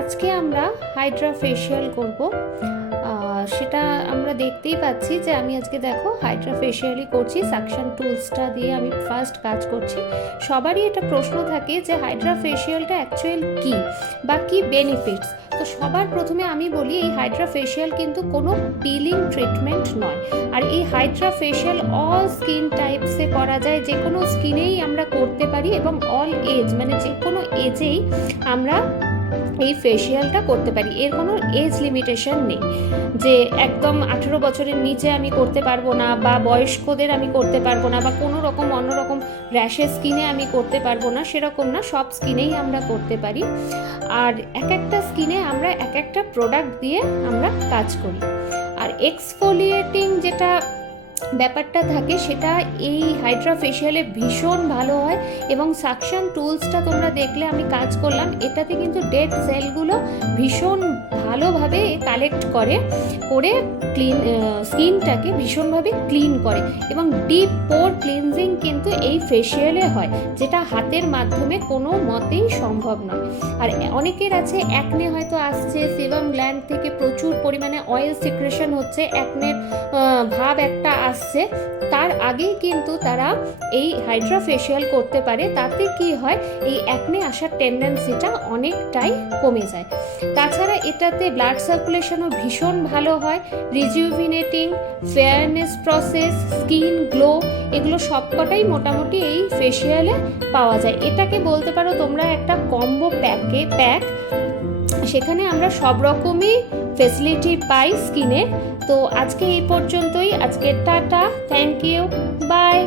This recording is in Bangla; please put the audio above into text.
আজকে আমরা হাইড্রা ফেশিয়াল করব। সেটা আমরা দেখতেই পাচ্ছি যে আমি আজকে দেখো হাইড্রা ফেশিয়ালই করছি, সাকশন টুলসটা দিয়ে আমি ফার্স্ট কাজ করছি। সবারই এটা প্রশ্ন থাকে যে হাইড্রা ফেশিয়ালটা অ্যাকচুয়াল কী বা কী বেনিফিটস। তো সবার প্রথমে আমি বলি এই হাইড্রা ফেশিয়াল কিন্তু কোনো পিলিং ট্রিটমেন্ট নয়। আর এই হাইড্রা ফেশিয়াল অল স্কিন টাইপসে করা যায়, যে কোনো স্কিনেই আমরা করতে পারি এবং অল এজ মানে যে কোনো এজেই আমরা এই ফেশিয়ালটা করতে পারি। এর কোনো এজ লিমিটেশন নেই যে একদম 18 বছরের নিচে আমি করতে পারবো না, বা বয়স্কদের আমি করতে পারবো না, বা কোনো রকম অন্যরকম র্যাশের স্কিনে আমি করতে পারবো না, সেরকম না, সব স্কিনেই আমরা করতে পারি। আর এক একটা স্কিনে আমরা এক একটা প্রোডাক্ট দিয়ে আমরা কাজ করি। আর এক্সফোলিয়েটিং যেটা ব্যাপারটা থাকে সেটা এই হাইড্রা ফেশিয়ালে ভীষণ ভালো হয়। এবং সাকশন টুলসটা তোমরা দেখলে আমি কাজ করলাম, এটাতে কিন্তু ডেড সেলগুলো ভীষণ ভালোভাবে কালেক্ট করে ক্লিন স্কিনটাকে ভীষণভাবে ক্লিন করে। এবং ডিপ পোর ক্লিনজিং কিন্তু এই ফেশিয়ালে হয়, যেটা হাতের মাধ্যমে কোনো মতেই সম্ভব নয়। আর অনেকের আছে অ্যাকনে হয়তো আসছে, সেবাম গ্ল্যান্ড থেকে প্রচুর পরিমাণে অয়েল সিক্রেশন হচ্ছে, অ্যাকনের ভাব একটা আসছে, তার আগেই কিন্তু তারা এই হাইড্রা ফেশিয়াল করতে পারে। তাতে কি হয়, এই অ্যাকনে আসার টেন্ডেন্সিটা অনেকটাই কমে যায়। তাছাড়া এটাতে ব্লাড সার্কুলেশনও ভীষণ ভালো হয়, রিজুভিনেটিং, ফেয়ারনেস প্রসেস, স্কিন গ্লো, এগুলো সবকটাই মোটামুটি এই ফেশিয়ালে পাওয়া যায়। এটাকে বলতে পারো তোমরা একটা কম্বো প্যাক, সেখানে আমরা সব রকমই ফেসিলিটি পাই স্কিনে। তো আজকে এই পর্যন্তই, আজকে টাটা, থ্যাংক ইউ, বাই।